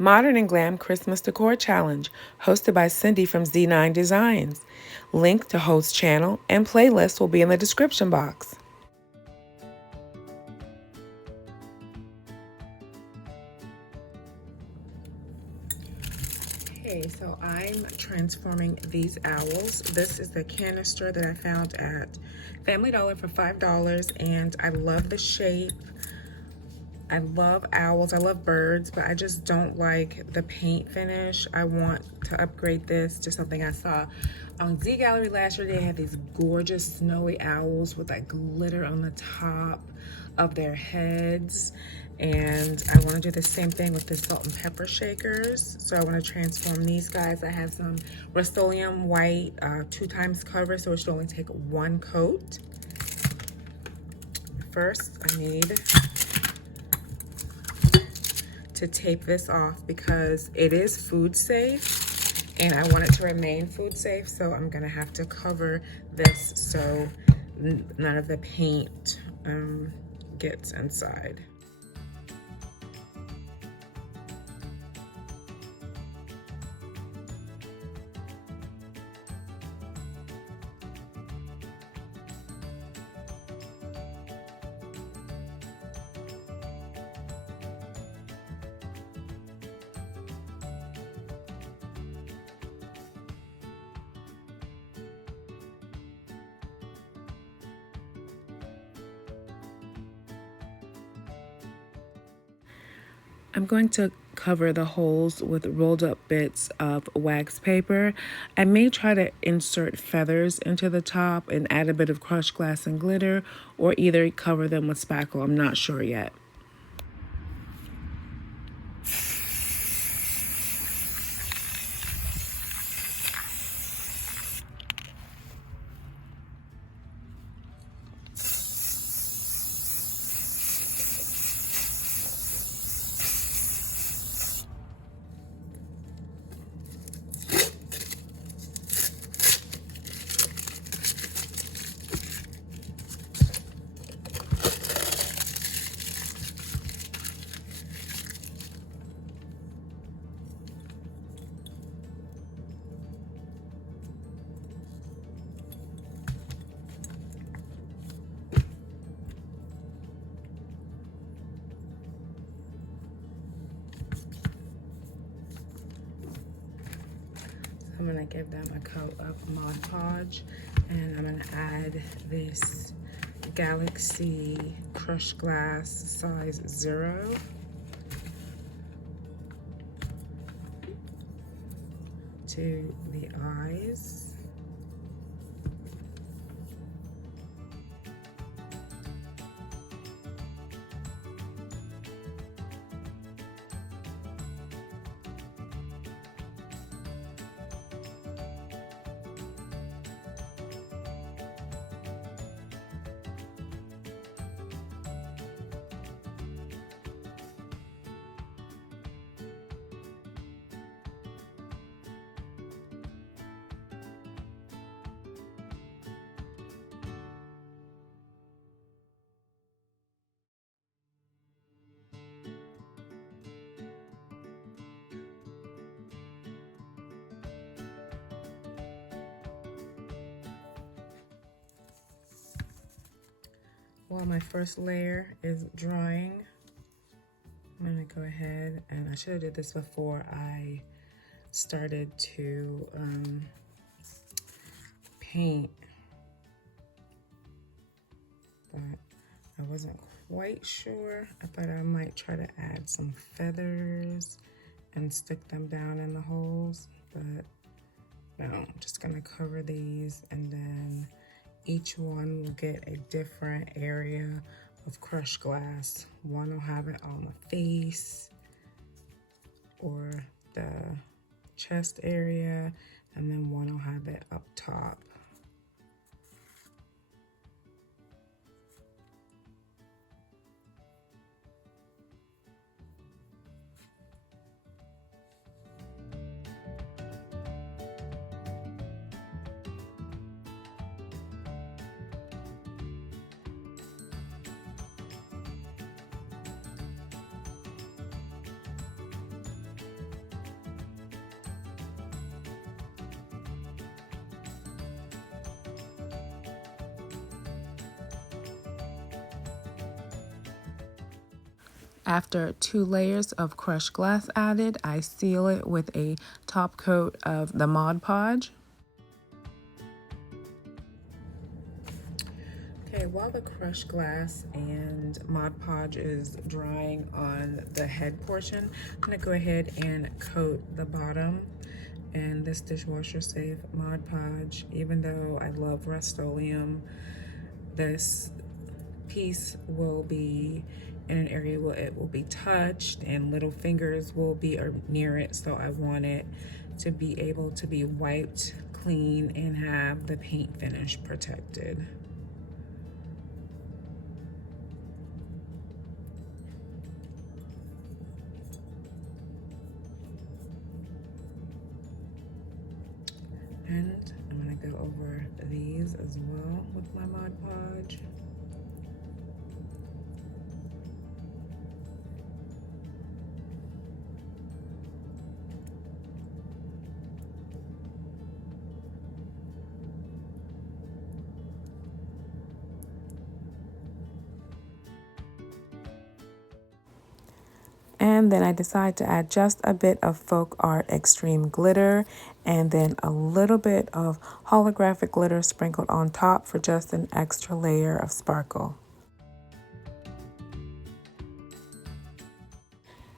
Modern and Glam Christmas Decor Challenge, hosted by Cindy from Z9 Designs. Link to host channel and playlist will be in the description box. Okay, so I'm transforming these owls. This is the canister that I found at Family Dollar for $5, and I love the shape. I love owls, I love birds, but I just don't like the paint finish. I want to upgrade this to something I saw on ZGallerie last year. They had these gorgeous snowy owls with like glitter on the top of their heads. And I want to do the same thing with the salt and pepper shakers. So I want to transform these guys. I have some Rust-Oleum white 2 times cover, so it should only take 1 coat. First, I need to tape this off because it is food safe and I want it to remain food safe, so I'm gonna have to cover this so none of the paint gets inside. I'm going to cover the holes with rolled up bits of wax paper. I may try to insert feathers into the top and add a bit of crushed glass and glitter, or either cover them with spackle. I'm not sure yet. I'm gonna give them a coat of Mod Podge, and I'm gonna add this Galaxy crushed glass size 0. To the eyes. While my first layer is drying, I'm gonna go ahead, and I should have did this before I started to paint, but I wasn't quite sure. I thought I might try to add some feathers and stick them down in the holes, but no, I'm just gonna cover these, and then each one will get a different area of crushed glass. One will have it on the face or the chest area, and then one will have it up top. After 2 layers of crushed glass added, I seal it with a top coat of the Mod Podge. Okay, while the crushed glass and Mod Podge is drying on the head portion, I'm gonna go ahead and coat the bottom. And this dishwasher safe Mod Podge, even though I love Rust-Oleum, this piece will be in an area where it will be touched and little fingers will be near it, so I want it to be able to be wiped clean and have the paint finish protected. And I'm gonna go over these as well with my Mod Podge. And then I decide to add just a bit of Folk Art Extreme glitter and then a little bit of holographic glitter sprinkled on top for just an extra layer of sparkle.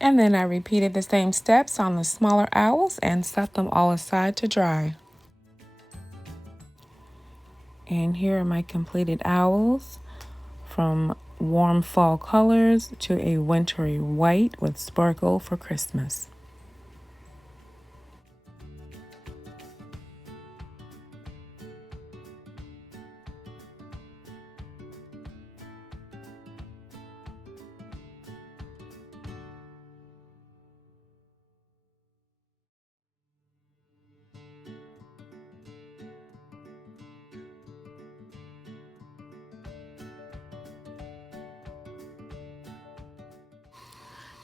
And then I repeated the same steps on the smaller owls and set them all aside to dry. And here are my completed owls, from warm fall colors to a wintry white with sparkle for Christmas.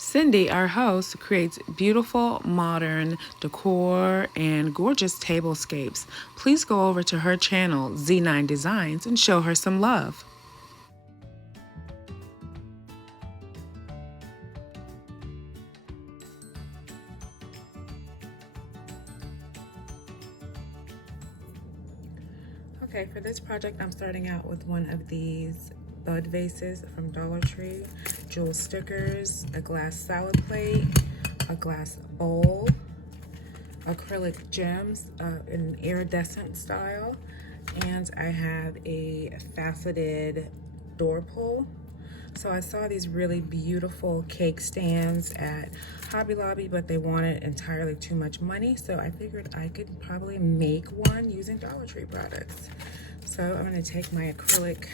Cindy, our host, creates beautiful, modern decor and gorgeous tablescapes. Please go over to her channel, Z9 Designs, and show her some love. Okay, for this project, I'm starting out with one of these bud vases from DollarTree, jewel stickers, a glass salad plate, a glass bowl, acrylic gems in iridescent style, and I have a faceted door pull. So I saw these really beautiful cake stands at Hobby Lobby, but they wanted entirely too much money, so I figured I could probably make one using DollarTree products. So I'm gonna take my acrylic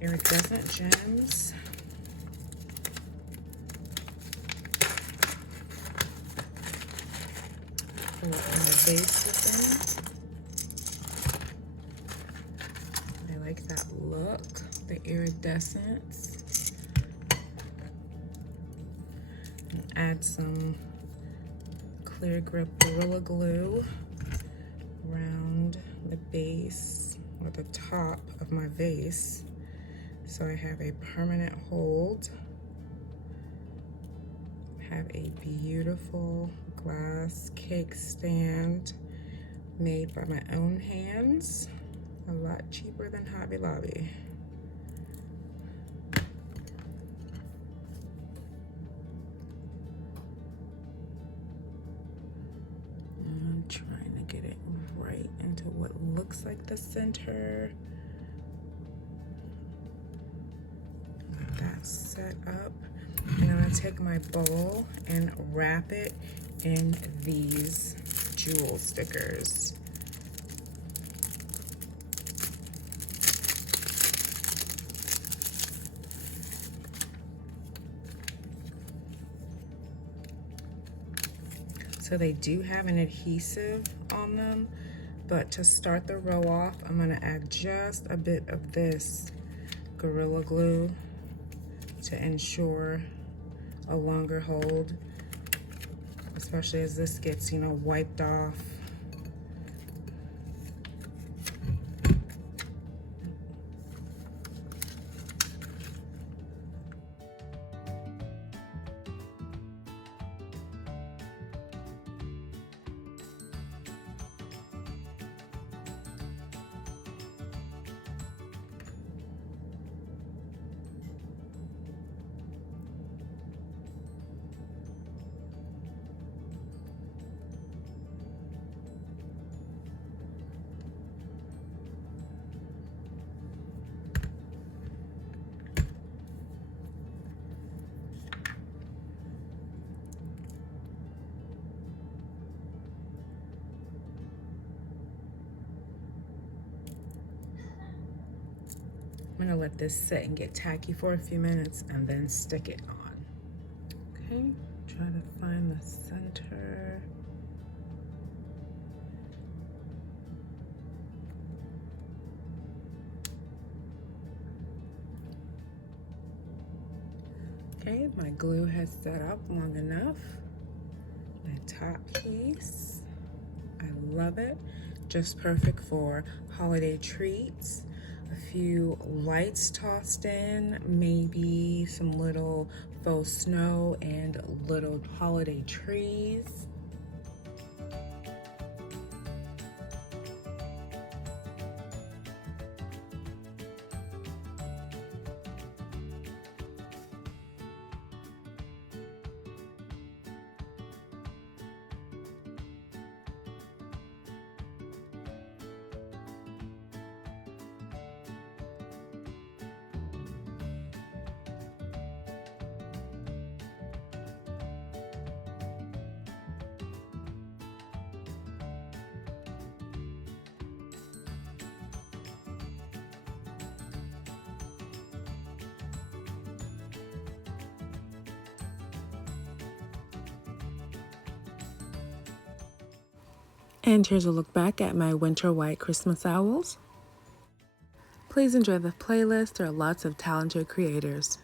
iridescent gems, fill up my vase with them. I like that look, the iridescence. And add some clear grip Gorilla Glue around the base or the top of my vase, so I have a permanent hold. Have a beautiful glass cake stand made by my own hands, a lot cheaper than Hobby Lobby. I'm trying to get it right into what looks like the center. That's set up. And I'm gonna take my bowl and wrap it in these jewel stickers. So they do have an adhesive on them, but to start the row off, I'm gonna add just a bit of this Gorilla Glue to ensure a longer hold, especially as this gets, you know, wiped off. gonna let this sit and get tacky for a few minutes and then stick it on. Okay, try to find the center. Okay, my glue has set up long enough. My top piece, I love it. Just perfect for holiday treats. A few lights tossed in, maybe some little faux snow and little holiday trees. And here's a look back at my winter white Christmas owls. Please enjoy the playlist. There are lots of talented creators.